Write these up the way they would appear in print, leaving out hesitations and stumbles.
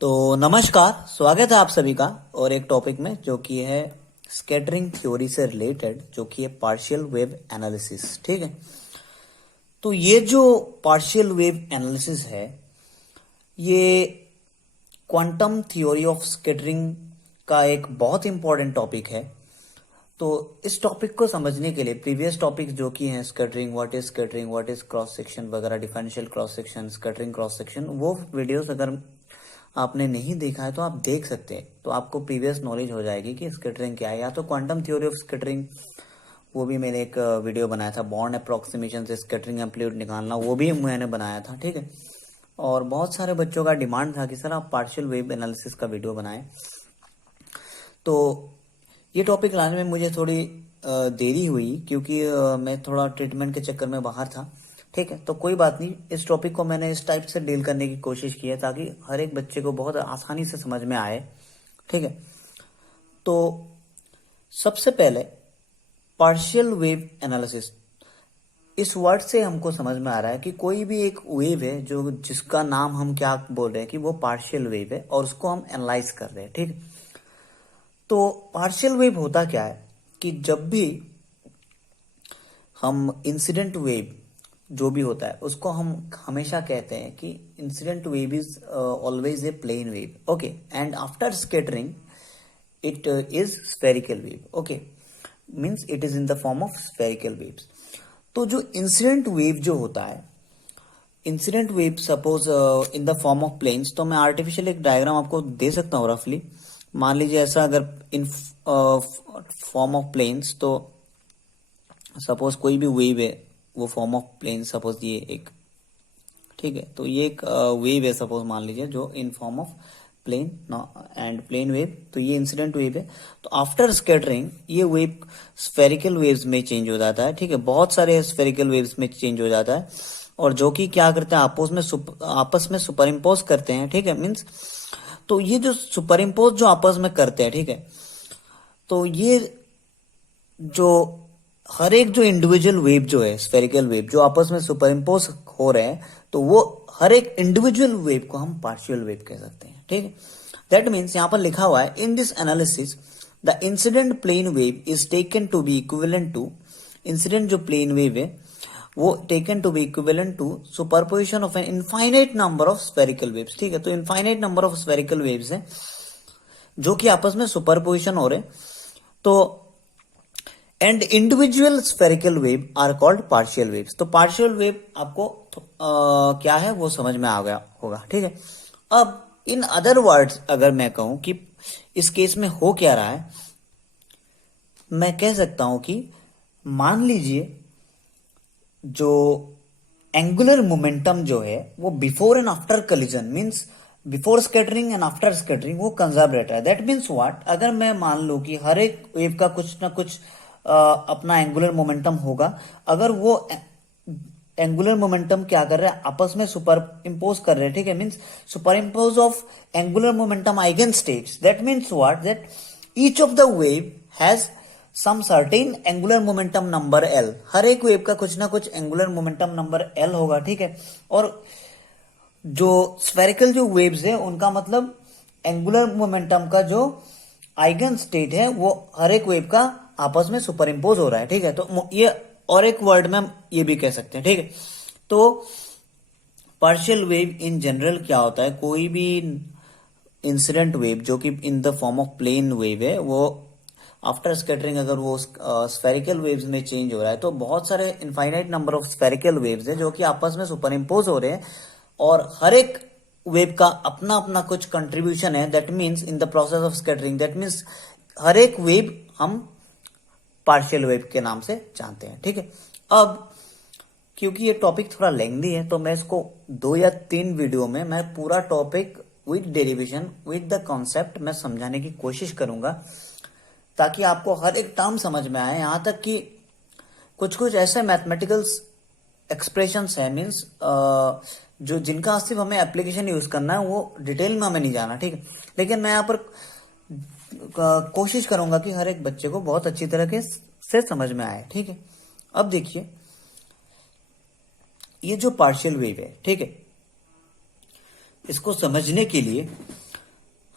तो नमस्कार, स्वागत है आप सभी का और एक टॉपिक में जो कि है स्कैटरिंग थ्योरी से रिलेटेड, जो कि है पार्शियल वेव एनालिसिस। ठीक है, तो ये जो पार्शियल वेव एनालिसिस है, ये क्वांटम थ्योरी ऑफ स्कैटरिंग का एक बहुत इंपॉर्टेंट टॉपिक है। तो इस टॉपिक को समझने के लिए प्रीवियस टॉपिक जो कि है scattering, what is cross section वगैरह, differential cross section, scattering cross section, वो वीडियोस अगर आपने नहीं देखा है तो आप देख सकते हैं, तो आपको प्रीवियस नॉलेज हो जाएगी कि स्कैटरिंग क्या है। या तो क्वांटम थ्योरी ऑफ स्कैटरिंग, वो भी मैंने एक वीडियो बनाया था, बॉन्ड अप्रोक्सीमेशन से स्कैटरिंग एम्पलीट्यूड निकालना, वो भी मैंने बनाया था। ठीक है, और बहुत सारे बच्चों का डिमांड था कि सर आप पार्शियल वेव एनालिसिस का वीडियो बनाएं। तो ये टॉपिक लाने में मुझे थोड़ी देरी हुई, क्योंकि मैं थोड़ा ट्रीटमेंट के चक्कर में बाहर था। ठीक है, तो कोई बात नहीं, इस टॉपिक को मैंने इस टाइप से डील करने की कोशिश की है ताकि हर एक बच्चे को बहुत आसानी से समझ में आए। ठीक है, तो सबसे पहले पार्शियल वेव एनालिसिस, इस वर्ड से हमको समझ में आ रहा है कि कोई भी एक वेव है जो जिसका नाम हम क्या बोल रहे हैं कि वो पार्शियल वेव है, और उसको हम एनालाइज कर रहे हैं। ठीक है, तो पार्शियल वेव होता क्या है कि जब भी हम इंसिडेंट वेव जो भी होता है उसको हम हमेशा कहते हैं कि incident wave is always a plane wave. Okay, and after scattering it is spherical wave. Okay, means it is in the form of spherical waves. तो जो इंसिडेंट वेव जो होता है, incident wave suppose in the form of planes, तो मैं artificial एक diagram आपको दे सकता हूँ रफली। मान लीजिए ऐसा, अगर इन फॉर्म ऑफ प्लेन्स, तो सपोज कोई भी वेव है, वो फॉर्म ऑफ प्लेन, सपोज ये एक, ठीक है, तो ये एक वेव है सपोज, मान लीजिए, जो in form of plane and plane wave, तो ये इंसिडेंट वेव है। तो आफ्टर स्कैटरिंग ये वेव स्फेरिकल वेव्स में चेंज हो जाता है। ठीक है, बहुत सारे स्फेरिकल वेव्स में चेंज हो जाता है, और जो कि क्या करते हैं, आपस में सुपर इम्पोज करते हैं। ठीक है, मीन्स, तो ये जो सुपर इम्पोज जो आपस में करते हैं, ठीक है, तो ये जो हर एक जो इंडिविजुअल वेव जो है, स्फेरिकल वेव जो आपस में सुपर इम्पोज हो रहे हैं, तो वो हर एक इंडिविजुअल वेव को हम पार्शियल वेव कह सकते हैं। ठीक है, दैट मीन्स यहां पर लिखा हुआ है, in this analysis the incident plane wave is taken to be equivalent to, incident जो प्लेन वेव है वो taken to be equivalent to superposition of an infinite number of spherical waves. ठीक है, तो infinite number of spherical waves है जो कि आपस में सुपरपोजिशन हो रहे, तो and individual spherical wave are called partial waves. तो पार्शियल वेव आपको क्या है वो समझ में आ गया होगा। ठीक है, अब इन अदर वर्ड्स अगर मैं कहूं कि इस केस में हो क्या रहा है, मैं कह सकता हूं कि मान लीजिए जो एंगुलर मोमेंटम जो है वो before and after collision, means before scattering and after scattering, वो कंजर्व रहता है। दैट मीन्स व्हाट, अगर मैं मान लूं कि हर एक वेव का कुछ ना कुछ अपना एंगुलर मोमेंटम होगा, अगर वो एंगुलर मोमेंटम क्या कर रहा है, आपस में सुपर इम्पोज कर रहे हैं। ठीक है, means superimpose of angular momentum eigen states. That means what, that each of the wave has some certain angular momentum number L, हर एक वेव का कुछ ना कुछ एंगुलर मोमेंटम नंबर एल होगा। ठीक है, और जो स्फेरिकल जो वेव्स है उनका मतलब एंगुलर मोमेंटम का जो आइगन स्टेट है वो हर एक वेव का आपस में सुपर इम्पोज हो रहा है। ठीक है, तो ये और एक वर्ड में हम ये भी कह सकते हैं। ठीक है, तो पार्शियल वेव इन जनरल क्या होता है, कोई भी इंसिडेंट वेव जो कि in the form of plane wave है, वो आफ्टर स्कैटरिंग अगर वो स्फेरिकल वेव्स में चेंज हो रहा है, तो बहुत सारे infinite number of spherical waves है जो कि आपस में सुपर इम्पोज हो रहे हैं, और हर एक वेव का अपना अपना कुछ कंट्रीब्यूशन है। That means in the process of scattering, that means हर एक वेव हम पार्शियल वेव के नाम से जानते हैं। ठीक है, अब क्योंकि ये टॉपिक थोड़ा लेंथी है, तो मैं इसको 2 या 3 वीडियो में मैं पूरा topic with derivation with the concept मैं समझाने की कोशिश करूंगा, ताकि आपको हर एक टर्म समझ में आए। यहां तक कि कुछ कुछ ऐसे मैथमेटिकल एक्सप्रेशंस है, मीन्स जो जिनका सिर्फ हमें एप्लीकेशन यूज करना है, वो डिटेल में हमें नहीं जाना। ठीक है, लेकिन मैं यहाँ पर कोशिश करूंगा कि हर एक बच्चे को बहुत अच्छी तरह के से समझ में आए। ठीक है, अब देखिए, ये जो पार्शियल वेव है, ठीक है, इसको समझने के लिए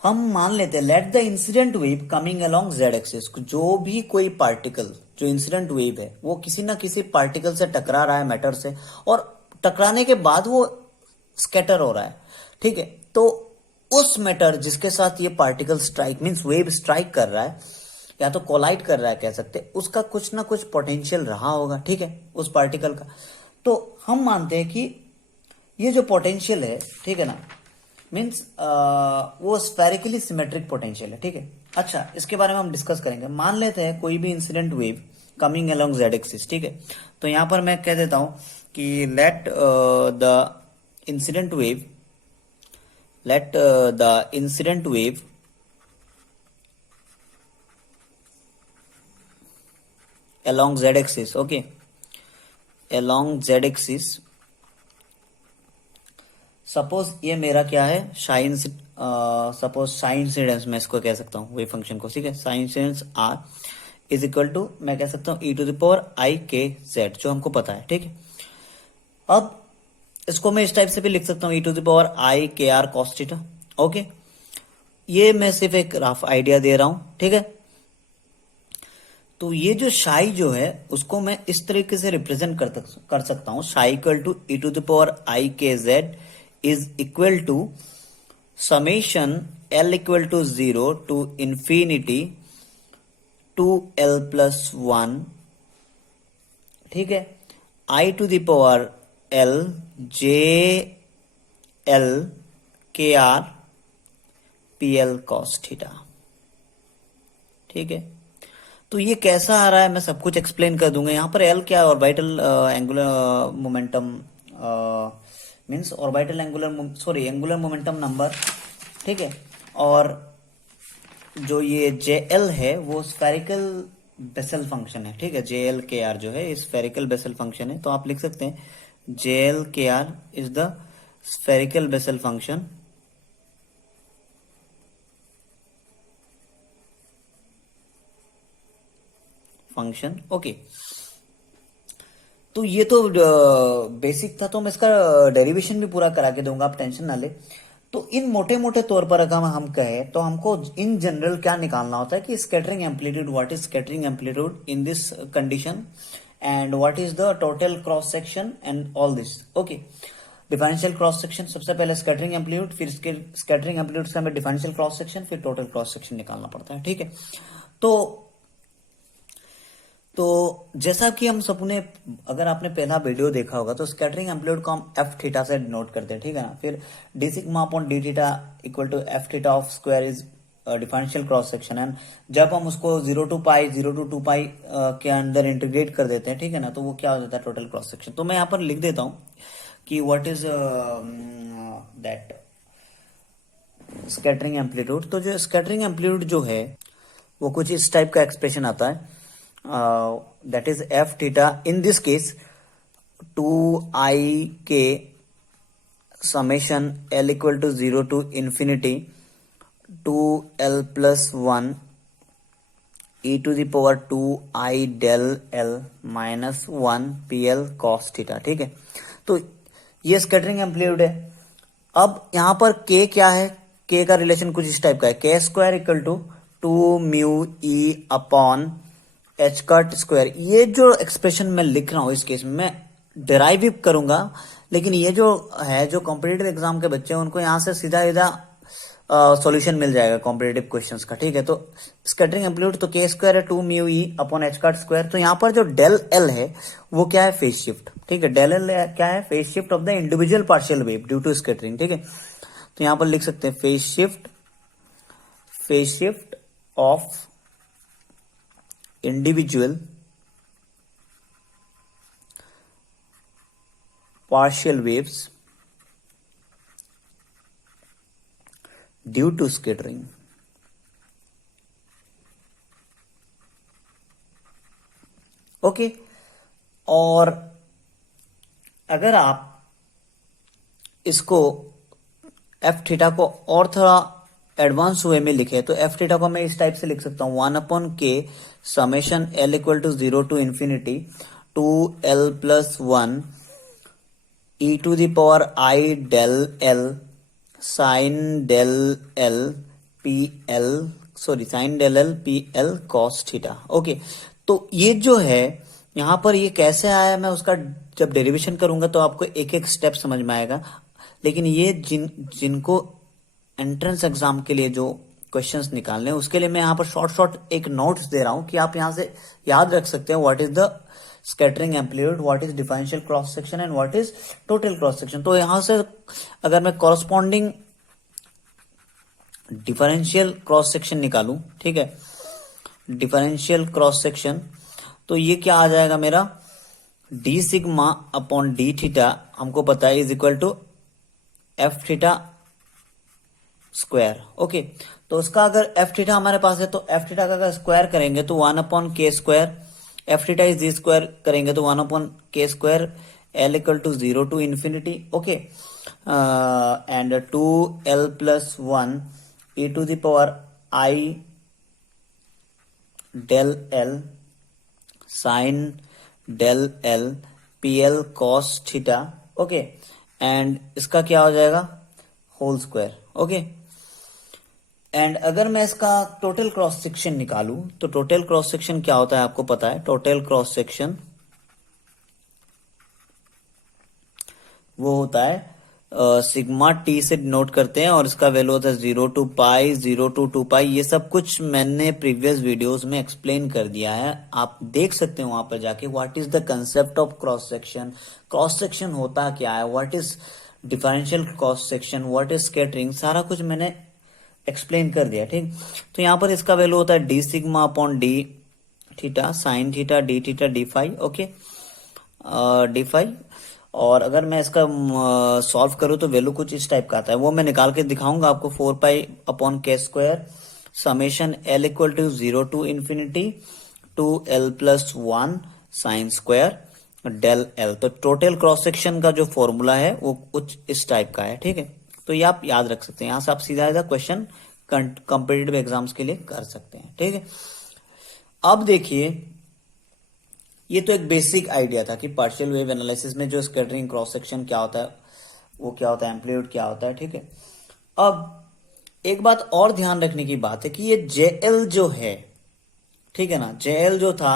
हम मान लेते हैं let the incident wave coming along Z axis, जो भी कोई पार्टिकल, जो इंसिडेंट वेव है वो किसी ना किसी पार्टिकल से टकरा रहा है, मैटर से, और टकराने के बाद वो स्कैटर हो रहा है, ठीक है। तो उस मैटर जिसके साथ ये particle strike means wave strike कर रहा है या तो कोलाइड कर रहा है कह सकते हैं, उसका कुछ ना कुछ पोटेंशियल रहा होगा, ठीक है, उस पार्टिकल का। तो हम मानते हैं कि ये जो पोटेंशियल है, ठीक है ना, मीन्स वो स्फेरिकली सिमेट्रिक पोटेंशियल है, ठीक है। अच्छा, इसके बारे में हम डिस्कस करेंगे। मान लेते हैं कोई भी incident wave coming along Z axis, ठीक है। तो यहां पर मैं कह देता हूं कि the incident wave let the incident wave along z axis, okay, along z axis, suppose ये मेरा क्या है, साइन, सपोज साइन इंसिडेंस मैं इसको कह सकता हूँ वेव फंक्शन को, ठीक है। Sine incidence r is equal to मैं कह सकता हूँ ई टू द पावर आई के जेड, जो हमको पता है, ठीक है। अब इसको मैं इस टाइप से भी लिख सकता हूँ e to the power I K are cos theta, okay. ये मैं सिर्फ एक रफ आइडिया दे रहा हूं, ठीक है। तो ये जो साई जो है उसको मैं इस तरीके से रिप्रेजेंट कर सकता हूं, psi equal to E to the power आई के Z is equal to summation L equal to 0 to infinity two L plus 1, ठीक है, I to the power L J L के are P L cos theta, ठीक है। तो ये कैसा आ रहा है मैं सब कुछ एक्सप्लेन कर दूंगा। यहाँ पर एल क्या है, orbital angular momentum, means orbital angular, sorry angular momentum number, ठीक है। और जो ये जे एल है वो स्फेरिकल बेसल फंक्शन है, ठीक है। जे एल के आर जो है स्फेरिकल बेसल फंक्शन है, तो आप लिख सकते हैं जे एल के r is the spherical Bessel function, okay. तो ये तो बेसिक था, तो मैं इसका डेरिवेशन भी पूरा करा के दूंगा, आप टेंशन ना ले। तो इन मोटे मोटे तौर पर अगर हम कहें तो हमको इन जनरल क्या निकालना होता है कि scattering amplitude, what is scattering amplitude in this condition, and what is the total cross section and all this, okay. Differential cross section, सबसे पहले स्कैटरिंग एम्पलीट्यूड, फिर स्कैटरिंग एम्पलीट्यूड से हमें डिफरेंशियल क्रॉस सेक्शन, फिर टोटल क्रॉस सेक्शन निकालना पड़ता है, ठीक है। तो जैसा कि हम सबने, अगर आपने पहला वीडियो देखा होगा तो स्कैटरिंग एम्पलीट्यूड को हम एफ थीटा से डिनोट करते हैं, ठीक है ना। फिर d sigma upon d theta equal to f theta of square is differential cross section, and जब हम उसको 0 टू पाई 0 टू 2 पाई के अंदर इंटीग्रेट कर देते हैं, ठीक है ना, तो वो क्या हो जाता है, टोटल क्रॉस सेक्शन। तो मैं यहाँ पर लिख देता हूँ कि what is that scattering amplitude. तो जो स्कैटरिंग एम्पलीट्यूड जो है वो कुछ इस टाइप का एक्सप्रेशन आता है, that is f theta, in this case 2i k summation l equal to 0 to infinity 2l plus 1 e to the power 2i del l minus 1 pl cos theta, ठीक है। तो ये स्कैटरिंग एम्पलीट्यूड है। अब यहां पर k क्या है, k का रिलेशन कुछ इस टाइप का है, k square equal to 2 mu e upon h cut square. ये जो एक्सप्रेशन मैं लिख रहा हूं इस केस में मैं डिराइव भी करूंगा, लेकिन ये जो है, जो कॉम्पिटेटिव एग्जाम के बच्चे हैं उनको यहां से सीधा सीधा सॉल्यूशन मिल जाएगा कॉम्पिटेटिव क्वेश्चंस का, ठीक है। तो स्कैटरिंग एम्पलीट्यूड तो के स्क्वायर है 2 mu E upon h cut square. तो यहाँ पर जो डेल एल है वो क्या है, फेज शिफ्ट, ठीक है। डेल एल क्या है, phase shift of the individual partial wave due to scattering, ठीक है। तो यहाँ पर लिख सकते हैं phase shift of individual partial waves due to scattering, okay. और अगर आप इसको एफ थीटा को और थोड़ा एडवांस वे में लिखे तो एफ थीटा को मैं इस टाइप से लिख सकता हूं 1 upon k summation L equal to 0 to infinity 2l plus 1 e to the power i del l sine del l sine del l P L cos theta. Okay, तो ये जो है यहाँ पर ये कैसे आया, मैं उसका जब डेरिवेशन करूंगा तो आपको एक एक स्टेप समझ में आएगा। लेकिन ये जिनको एंट्रेंस एग्जाम के लिए जो क्वेश्चंस निकालने हैं उसके लिए मैं यहाँ पर शॉर्ट शॉर्ट एक नोट्स दे रहा हूं कि आप यहाँ से याद रख सकते हैं what is the scattering amplitude, what is differential cross section and what is total cross section. तो यहाँ से अगर मैं कॉरस्पॉन्डिंग डिफरेंशियल क्रॉस सेक्शन निकालूं, ठीक है, डिफरेंशियल क्रॉस सेक्शन, तो ये क्या आ जाएगा मेरा, d sigma upon d theta हमको पता है is equal to f theta square. Okay, तो उसका अगर एफ थीटा हमारे पास है तो एफ थीटा का अगर स्क्वायर करेंगे तो 1 upon k square, f theta is g square करेंगे तो 1 upon k square, l equal to 0 to infinity. Okay, and 2l plus 1 e to the power i del l sine del l P L cos theta. Okay, and इसका क्या हो जाएगा, whole square. Okay, and अगर मैं इसका total cross section निकालूं तो total cross section क्या होता है आपको पता है, टोटल क्रॉस सेक्शन वो होता है सिग्मा टी से डिनोट करते हैं और इसका वैल्यू होता है 0 टू पाई, 0 टू 2 पाई। ये सब कुछ मैंने प्रीवियस वीडियोस में एक्सप्लेन कर दिया है, आप देख सकते हैं वहां पर जाके। What is the concept of cross section, cross section होता क्या है, what is differential cross section, what is scattering, सारा कुछ मैंने एक्सप्लेन कर दिया। ठीक, तो यहां पर इसका वैल्यू होता है D sigma upon d theta sine theta D theta D five. Okay, D five, और अगर मैं इसका सॉल्व करूं तो वैल्यू कुछ इस टाइप का आता है, वो मैं निकाल के दिखाऊंगा आपको। 4 pi upon k square summation L equal to 0 to infinity 2l plus 1 sine square del l. तो टोटल क्रॉस सेक्शन का जो फॉर्मूला है वो कुछ इस टाइप का है। ठीक है, तो ये आप याद रख सकते हैं, यहां से आप सीधा सीधा क्वेश्चन कॉम्पिटिटिव एग्जाम्स के लिए कर सकते हैं। ठीक है, अब देखिए, ये तो एक बेसिक आइडिया था कि पार्शियल वेव एनालिसिस में जो स्कैटरिंग क्रॉस सेक्शन क्या होता है, वो क्या होता है, एम्पलीट्यूड क्या होता है। ठीक है, अब एक बात और ध्यान रखने की बात है कि ये जेएल जो है, ठीक है ना, जेएल जो था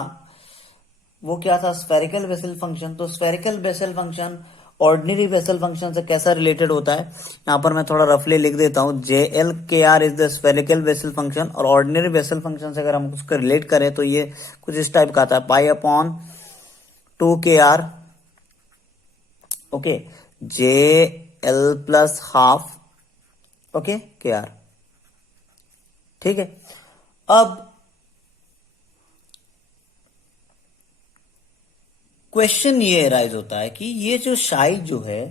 वो क्या था, स्फेरिकल बेसल फंक्शन। तो spherical Bessel function ordinary Bessel function से कैसा रिलेटेड होता है, यहां पर मैं थोड़ा रफली लिख देता हूं, जे एल के r is the spherical Bessel function. और ऑर्डिनरी बेसल फंक्शन से अगर हम उसको रिलेट करें तो ये कुछ इस टाइप का आता है, पाई upon 2 k are. Okay, j l plus half, okay, k r. ठीक है, अब क्वेश्चन ये राइज होता है कि ये जो साई जो है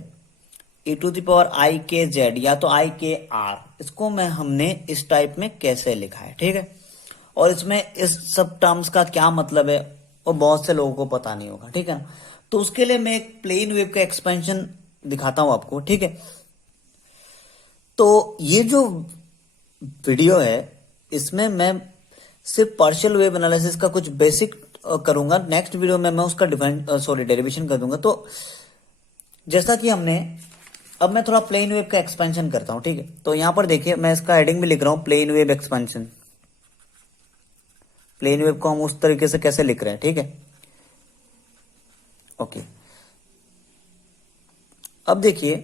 e टू द पावर आई के जेड या तो आई के आर, इसको मैं हमने इस टाइप में कैसे लिखा है। ठीक है, और इसमें इस सब टर्म्स का क्या मतलब है और बहुत से लोगों को पता नहीं होगा। ठीक है ना, तो उसके लिए मैं एक प्लेन वेव का एक्सपेंशन दिखाता हूं आपको। ठीक है, तो ये जो वीडियो है इसमें मैं सिर्फ पार्शियल वेव एनालिसिस का कुछ बेसिक करूंगा, नेक्स्ट वीडियो में मैं उसका डेरिवेशन कर दूंगा। तो जैसा कि हमने, अब मैं थोड़ा प्लेन वेव का एक्सपेंशन करता हूं। ठीक है, तो यहां पर देखिए मैं इसका हेडिंग भी लिख रहा हूं, plane wave expansion. Plane wave को हम उस तरीके से कैसे लिख रहे हैं। ठीक है, ओके, अब देखिए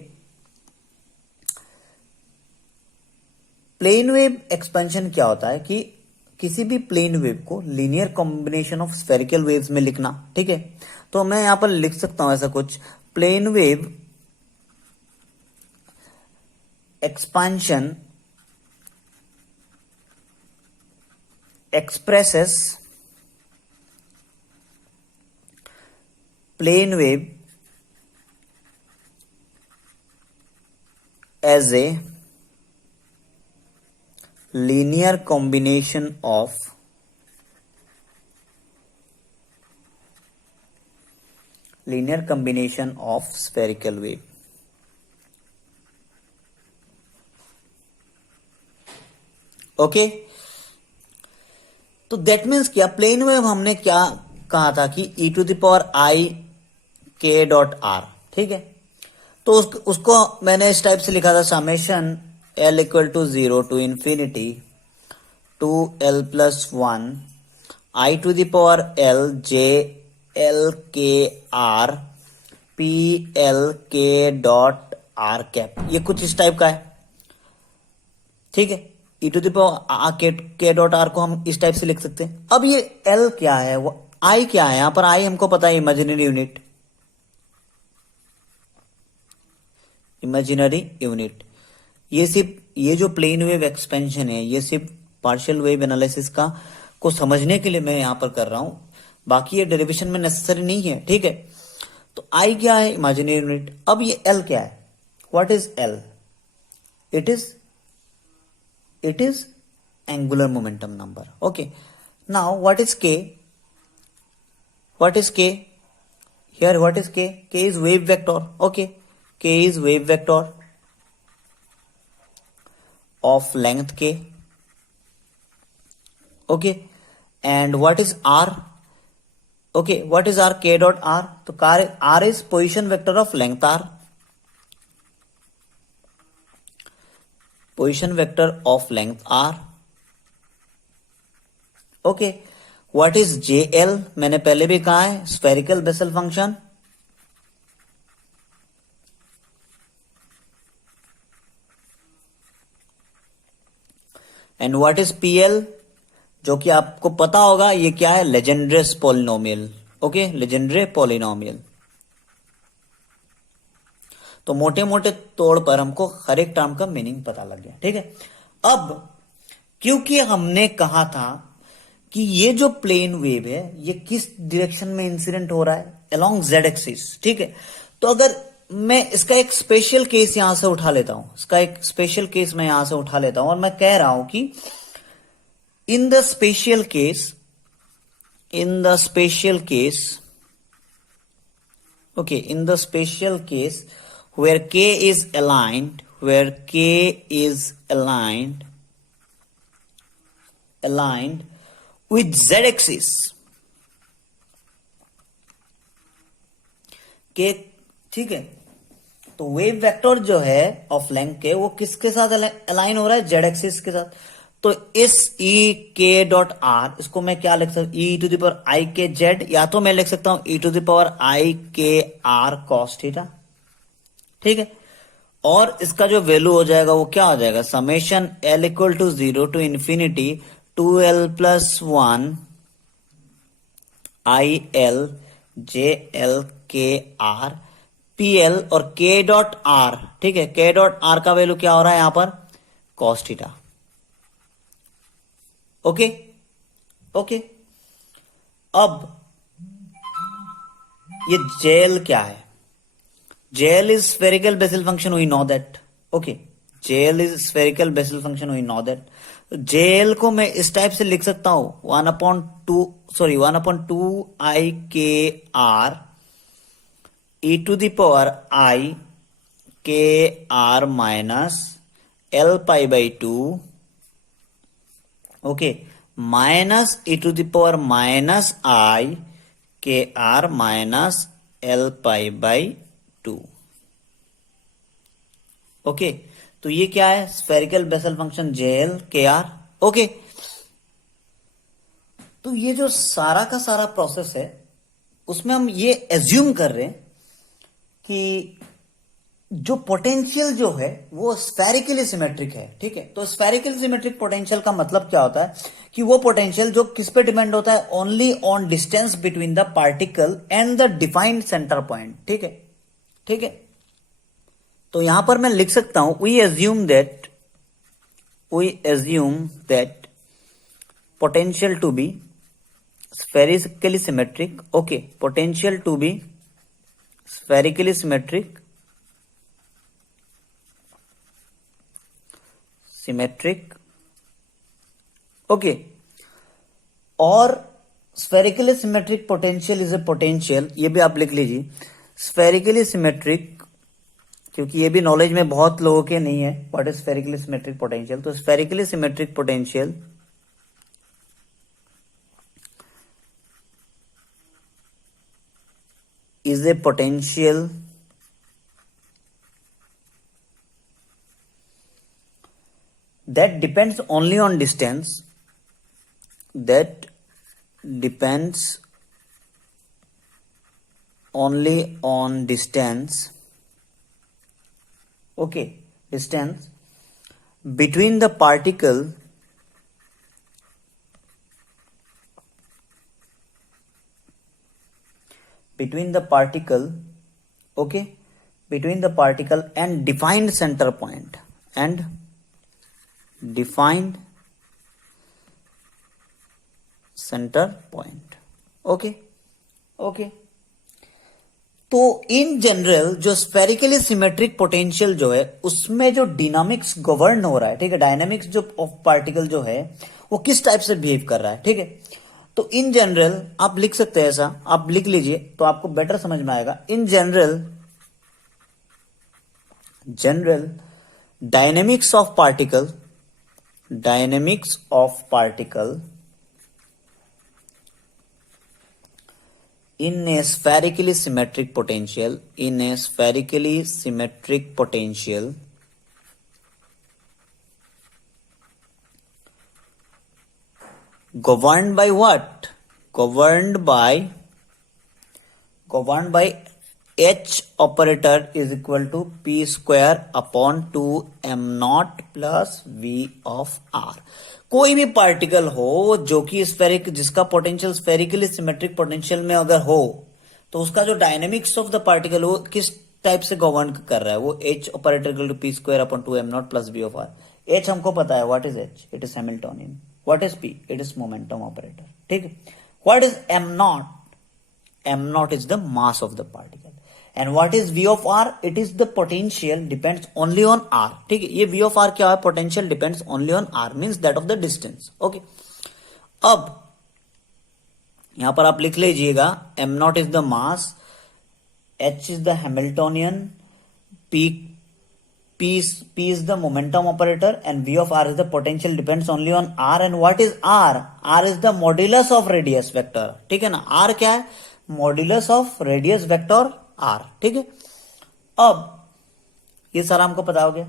प्लेन वेव एक्सपेंशन क्या होता है कि किसी भी प्लेन वेव को linear combination of spherical waves में लिखना। ठीक है, तो मैं यहां पर लिख सकता हूं ऐसा कुछ, plane wave expansion expresses plane wave as a linear combination of spherical wave। Okay, तो दैट मीन्स क्या, प्लेन वेव हमने क्या कहा था कि e टू द पावर आई के डॉट आर। ठीक है, तो उसको मैंने इस टाइप से लिखा था, summation L equal to 0 to infinity 2L plus 1 I to the power L J L K R P L K dot R cap, ये कुछ इस टाइप का है, ठीक है। ई टू द पावर के डॉट आर को हम इस टाइप से लिख सकते हैं। अब ये एल क्या है, वो आई क्या है, यहां पर आई हमको पता है इमेजिनरी यूनिट, इमेजिनरी यूनिट। ये सिर्फ ये जो प्लेन वेव एक्सपेंशन है ये सिर्फ पार्शियल वेव एनालिसिस का को समझने के लिए मैं यहां पर कर रहा हूं, बाकी ये डेरिवेशन में नेसेसरी नहीं है, ठीक है। तो आई क्या है, इमेजिनरी यूनिट। अब ये एल क्या है, what is L, it is angular momentum number, okay। Now what is k, here what is k is wave vector, okay। K is wave vector of length k, okay। And what is r, okay, what is r, k dot r, तो r is position vector of length r, position vector of length r, okay। What is JL, मैंने पहले भी कहा है spherical Bessel function, and what is PL, जो कि आपको पता होगा ये क्या है, लेजेंड्रेस पॉलिनोमियल, ओके, लेजेंड्रे पॉलिनोमियल। तो मोटे मोटे तौर पर हमको हर एक टर्म का मीनिंग पता लग गया, ठीक है। अब क्योंकि हमने कहा था कि ये जो प्लेन वेव है ये किस डायरेक्शन में इंसिडेंट हो रहा है, अलोंग जेड एक्सिस, ठीक है। तो अगर मैं इसका एक स्पेशल केस यहां से उठा लेता हूं, इसका एक स्पेशल केस मैं यहां से उठा लेता हूं और मैं कह रहा हूं कि in the special case, okay, in the special case where k is aligned with z axis, k, ठीक है। तो वेव वेक्टर जो है ऑफ लेंथ के वो किसके साथ अलाइन हो रहा है, जेड एक्सिस के साथ। तो इस ई के डॉट आर, इसको मैं क्या लिख सकता हूं, ई टू द पावर आई के जेड, या तो मैं लिख सकता हूं ई to the power I K are cos theta, ठीक है। और इसका जो वैल्यू हो जाएगा वो क्या हो जाएगा, summation L equal to 0 to infinity 2L plus 1 i l J L के आर पी एल और के डॉट आर, ठीक है। के डॉट आर का वैल्यू क्या हो रहा है यहां पर, कॉस थीटा, ओके। अब ये जेल क्या है, j l is spherical Bessel function, we know that, okay. J l is spherical Bessel function, we know that. J l को मैं इस टाइप से लिख सकता हूं 1/2 I K R E to the power I K R minus L pi by 2, okay, minus E to the power minus I K R minus L pi by 2, okay. तो ये क्या है, spherical Bessel function JL K are, okay. तो ये जो सारा का सारा प्रोसेस है उसमें हम ये एज्यूम कर रहे हैं कि जो पोटेंशियल जो है वो स्फेरिकली सिमेट्रिक है, ठीक है। तो स्फेरिकली सिमेट्रिक पोटेंशियल का मतलब क्या होता है कि वो पोटेंशियल जो किस पे डिपेंड होता है, only on distance between the particle and the defined centre point, ठीक है। तो यहां पर मैं लिख सकता हूं we assume that potential to be spherically symmetric, okay, potential to be spherically symmetric, okay। और spherically symmetric potential is a potential, ये भी आप लिख लीजिए, spherically symmetric, क्योंकि ये भी नॉलेज में बहुत लोगों के नहीं है what is spherically symmetric potential। तो spherically symmetric potential is a potential that depends only on distance, that depends only on distance, okay, distance between the particle okay, between the particle and defined center point, and defined center point, okay, okay. तो in general जो spherically symmetric potential जो है उसमें जो dynamics govern हो रहा है, ठीक है, डायनामिक्स जो ऑफ पार्टिकल जो है वो किस टाइप से बिहेव कर रहा है, ठीक है। तो इन जनरल आप लिख सकते हैं, ऐसा आप लिख लीजिए तो आपको बेटर समझ में आएगा। In general dynamics of particle in a spherically symmetric potential governed by what? Governed by H operator is equal to P square upon 2 m naught plus V of R. कोई भी पार्टिकल हो जो कि spheric, जिसका potential spherically symmetric potential में अगर हो तो उसका जो डायनेमिक्स ऑफ द पार्टिकल हो किस टाइप से गवर्न कर रहा है, वो H operator equal to P square upon 2 m naught plus V of R. H हमको पता है, what is H? It is Hamiltonian. What is P? It is momentum operator, ठीक है. What is m naught? m naught is the mass of the particle. And what is V of R? It is the potential depends only on R. ठीक है, ये V of R क्या है? Potential depends only on R, means that of the distance. Okay. अब यहां पर आप लिख लीजिएगा m naught is the mass, h is the Hamiltonian, p is the momentum operator, and V of R is the potential depends only on R. And what is R? R is the modulus of radius vector. ठीक है ना, R क्या है? Modulus of radius vector r, ठीक है. अब ये सारा हमको पता हो गया.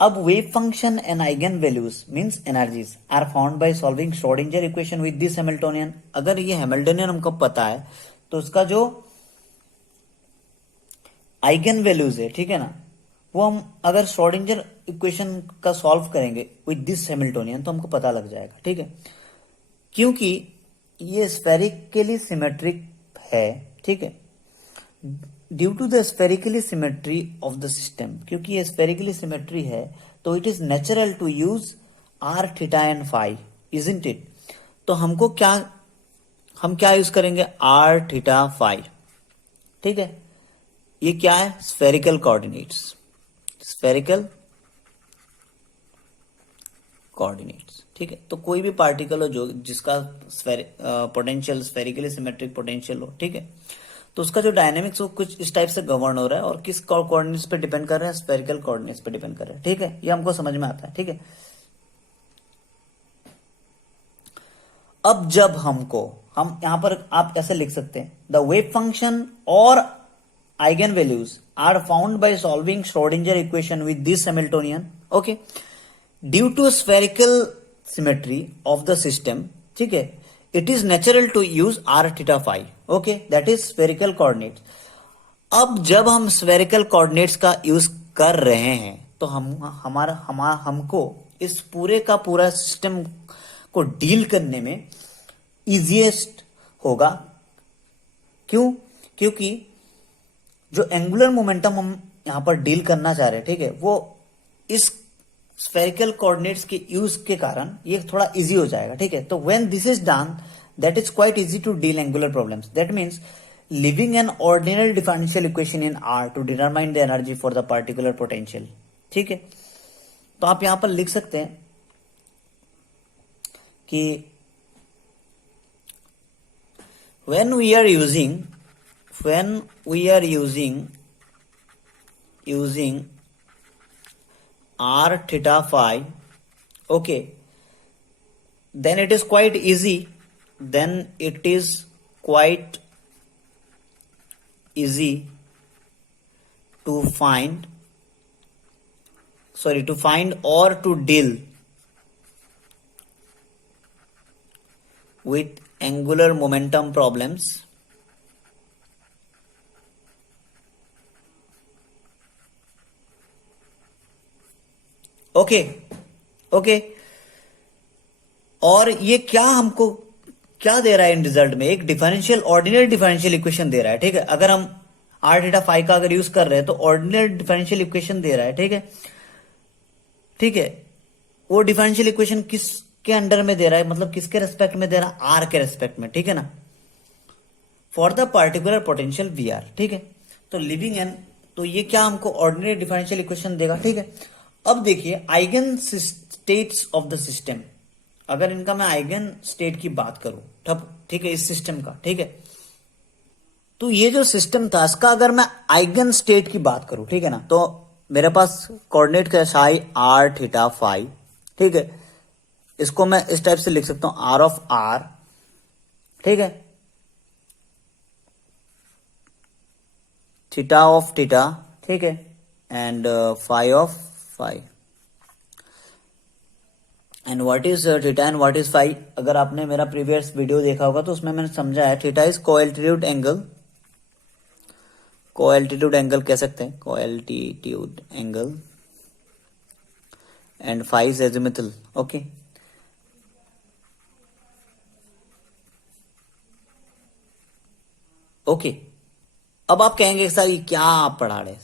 अब wave function and eigen values means energies are found by solving Schrodinger equation with this Hamiltonian. अगर ये हैमिल्टोनियन हमको पता है तो उसका जो आइगन वैल्यूज है, ठीक है ना, वो हम अगर श्रोडिंगर इक्वेशन का सॉल्व करेंगे विद दिस हैमिल्टोनियन तो हमको पता लग जाएगा, ठीक है. क्योंकि ये स्फेरिकली सिमेट्रिक है, ठीक है, due to the spherically symmetry of the system. क्योंकि ये स्फेरिकली सिमेट्री है तो it is natural to use r theta and phi, isn't it. तो हमको क्या, हम क्या यूज करेंगे? आर थीटा फाई, ठीक है. ये क्या है? स्फेरिकल कोऑर्डिनेट्स, ठीक है. तो कोई भी पार्टिकल हो जो जिसका पोटेंशियल स्फेरिकली सिमेट्रिक पोटेंशियल हो, ठीक है, तो उसका जो डायनेमिक्स हो कुछ इस टाइप से गवर्न हो रहा है और किस कोऑर्डिनेट्स पे डिपेंड कर रहा है? स्फेरिकल कोऑर्डिनेट्स पे डिपेंड कर रहा है, ठीक है. ये हमको समझ में आता है, ठीक है. अब जब हम यहां पर आप ऐसे लिख सकते हैं, द वेव फंक्शन और eigen values are found by solving Schrodinger equation with this Hamiltonian, okay, due to spherical symmetry of the system, ठीक है. It is natural to use r theta phi, okay, that is spherical coordinates. अब जब हम spherical coordinates का use कर रहे हैं तो हमको इस पूरे का पूरा सिस्टम को डील करने में इजीएस्ट होगा. क्यों? क्योंकि जो एंगुलर मोमेंटम हम यहां पर डील करना चाह रहे हैं, ठीक है, वो इस स्फेरिकल कोऑर्डिनेट्स के यूज के कारण ये थोड़ा इजी हो जाएगा, ठीक है. तो when this is done that is quite easy to deal angular problems. That means leaving an ordinary differential equation in r to determine the energy for the particular potential, ठीक है. तो आप यहां पर लिख सकते हैं कि when we are using r theta phi, okay, then it is quite easy to find or to deal with angular momentum problems. Okay okay, और ये क्या हमको क्या दे रहा है इन रिजल्ट में, एक डिफरेंशियल ऑर्डिनरी डिफरेंशियल इक्वेशन दे रहा है, ठीक है। अगर हम आर थीटा फाइव का अगर यूज कर रहे हैं तो ऑर्डिनरी डिफरेंशियल इक्वेशन दे रहा है, ठीक है ठीक है। वो डिफरेंशियल इक्वेशन किसके अंडर में दे रहा है, मतलब किसके रेस्पेक्ट में दे रहा है, आर के रेस्पेक्ट में, ठीक है ना, for the particular potential v r, ठीक है। तो लिविंग एन, तो ये क्या हमको ऑर्डिनरी डिफरेंशियल इक्वेशन देगा, ठीक है। अब देखिए eigen states of the system, अगर इनका मैं आइगन स्टेट की बात करूं तब, ठीक है, इस सिस्टम का, ठीक है। तो ये जो सिस्टम था इसका अगर मैं आइगन स्टेट की बात करूं, ठीक है ना, तो मेरे पास कोऑर्डिनेट का साई आर थीटा फाइव, ठीक है। इसको मैं इस टाइप से लिख सकता हूं, आर ऑफ आर, ठीक है, थीटा ऑफ थीटा, ठीक है, and five of five, and what is theta and what is five. अगर आपने मेरा प्रीवियस वीडियो देखा होगा तो उसमें मैंने समझा है, theta is coaltitude angle, coaltitude angle कह सकते हैं, coaltitude angle, and phi is azimuthal, okay. Okay, अब आप कहेंगे सर ये क्या आप पढ़ा रहे,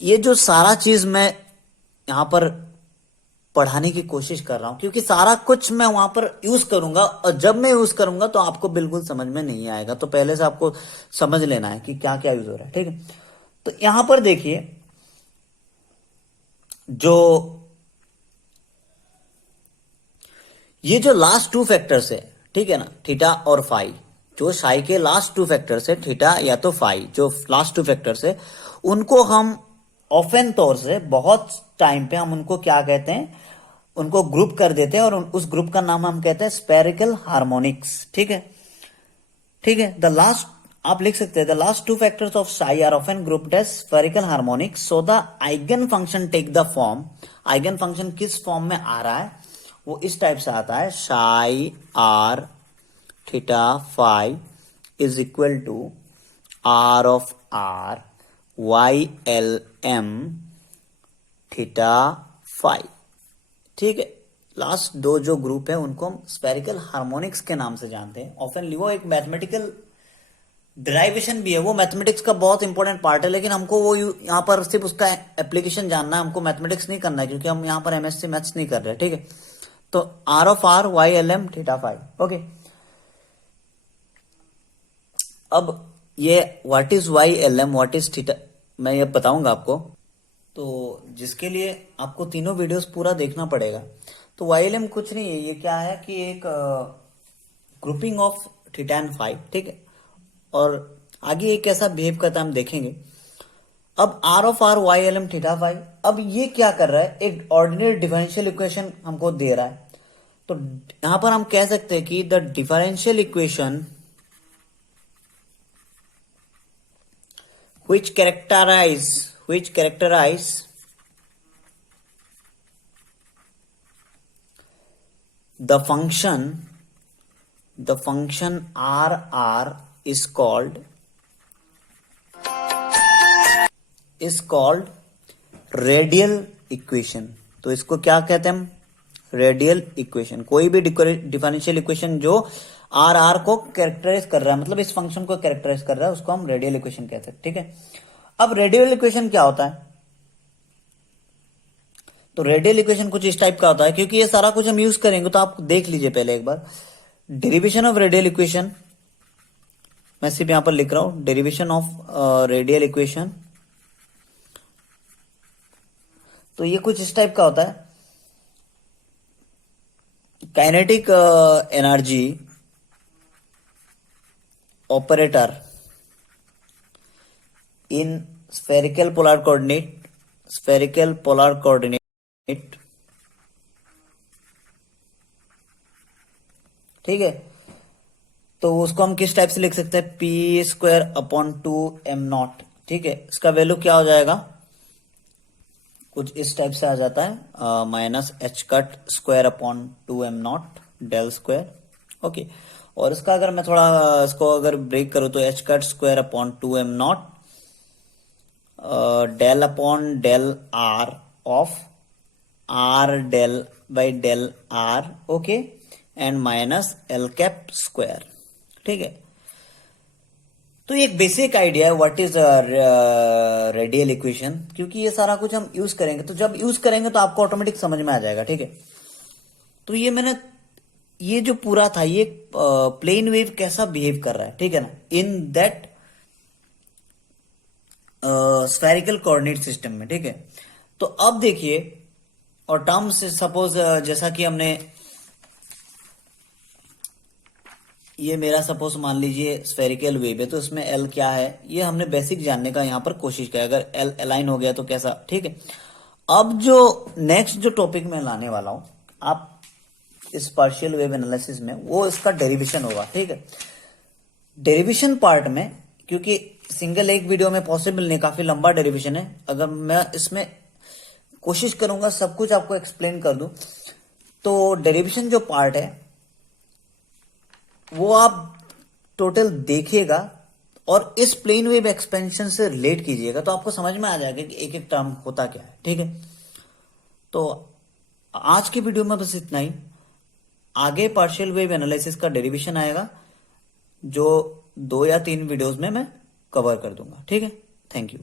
ये जो सारा चीज मैं यहां पर पढ़ाने की कोशिश कर रहा हूं, क्योंकि सारा कुछ मैं वहां पर यूज करूंगा, और जब मैं यूज करूंगा तो आपको बिल्कुल समझ में नहीं आएगा, तो पहले से आपको समझ लेना है कि क्या क्या यूज हो रहा है, ठीक है। तो यहां पर देखिए जो ये जो लास्ट टू फैक्टर्स है, ठीक है ना, थीटा और फाई, जो साई के लास्ट टू फैक्टर्स है, थीटा या तो फाई, जो लास्ट टू फैक्टर्स है, उनको हम ऑफेन तौर से बहुत टाइम पे हम उनको क्या कहते हैं, उनको ग्रुप कर देते हैं, और उस ग्रुप का नाम हम कहते हैं स्पेरिकल हार्मोनिक्स, ठीक है ठीक है। द लास्ट, आप लिख सकते हैं, the last two factors of psi are often grouped as spherical harmonics, so the eigen function take the form, eigen function किस फॉर्म में आ रहा है, वो इस टाइप से आता है, psi r theta phi is equal to r of r Y l m theta phi, ठीक है। लास्ट दो जो ग्रुप है उनको हम स्पेरिकल हार्मोनिक्स के नाम से जानते हैं ऑफनली। वो एक मैथमेटिकल डिराइवेशन भी है, वो मैथमेटिक्स का बहुत इंपॉर्टेंट पार्ट है, लेकिन हमको वो यहाँ पर सिर्फ उसका एप्लीकेशन जानना है, हमको मैथमेटिक्स नहीं करना है, क्योंकि हम यहाँ पर एमएससी मैथ्स नहीं कर रहे, ठीक है। तो r of r Y l m theta phi, okay. अब ये what is Y l m what is theta, मैं ये बताऊंगा आपको, तो जिसके लिए आपको तीनों वीडियोस पूरा देखना पड़ेगा। तो वाई एल एम कुछ नहीं है, ये क्या है कि एक grouping of theta and five, ठीक है, और आगे ये कैसा बिहेव करता है हम देखेंगे। अब r of r Y l m theta phi, अब ये क्या कर रहा है, एक ऑर्डिनरी डिफरेंशियल इक्वेशन हमको दे रहा है, तो यहां पर हम कह सकते हैं कि the differential equation which characterize the function r is called radial equation. तो इसको क्या कहते हैं हम, रेडियल इक्वेशन। कोई भी डिफरेंशियल इक्वेशन जो आर को कैरेक्टराइज कर रहा है, मतलब इस फंक्शन को कैरेक्टराइज कर रहा है, उसको हम रेडियल इक्वेशन कहते हैं, ठीक है। अब रेडियल इक्वेशन क्या होता है, तो रेडियल इक्वेशन कुछ इस टाइप का होता है, क्योंकि ये सारा कुछ हम यूज करेंगे, तो आप देख लीजिए पहले एक बार डेरिवेशन ऑफ रेडियल इक्वेशन, मैं सिर्फ यहां पर लिख रहा हूं डेरिवेशन ऑफ रेडियल इक्वेशन। तो ये कुछ इस टाइप का होता है, काइनेटिक एनर्जी ऑपरेटर इन spherical polar coordinate, ठीक है। तो उसको हम किस टाइप से लिख सकते हैं, P square upon two m not, ठीक है। इसका वैल्यू क्या हो जाएगा, कुछ इस टाइप से आ जाता है, minus h cut square upon two m naught del square, okay. और इसका अगर मैं थोड़ा इसको अगर ब्रेक करूं तो h cut square upon 2m0 del upon del r of r del by del r, okay, and minus l cap square, ठीक है। तो ये एक बेसिक आइडिया है व्हाट इज रेडियल इक्वेशन, क्योंकि ये सारा कुछ हम यूज करेंगे, तो जब यूज करेंगे तो आपको ऑटोमेटिक समझ में आ जाएगा, ठीक है। तो ये जो पूरा था ये प्लेन वेव कैसा बिहेव कर रहा है, ठीक है ना, in that spherical coordinate system में, ठीक है। तो अब देखिए, और टर्म्स सपोज जैसा कि हमने ये मेरा सपोज मान लीजिए स्फेरिकल वेव है, तो इसमें एल क्या है ये हमने बेसिक जानने का यहां पर कोशिश किया, अगर एल अलाइन हो गया तो कैसा, ठीक है। अब जो नेक्स्ट जो टॉपिक मैं लाने वाला हूं आप इस पार्शियल वेव एनालिसिस में, वो इसका डेरिवेशन होगा, ठीक है। डेरिवेशन पार्ट में, क्योंकि सिंगल एक वीडियो में पॉसिबल नहीं, काफी लंबा डेरिवेशन है, अगर मैं इसमें कोशिश करूंगा सब कुछ आपको एक्सप्लेन कर दूं, तो डेरिवेशन जो पार्ट है वो आप टोटल देखिएगा और इस प्लेन वेव एक्सपेंशन से रिलेट कीजिएगा, तो आपको समझ में आ जाएगा कि एक एक टर्म होता क्या है, ठीक है। तो आज की वीडियो में बस इतना ही। आगे पार्शियल वेव एनालिसिस का डेरिवेशन आएगा, जो 2 या 3 वीडियोस में मैं कवर कर दूंगा, ठीक है। Thank you.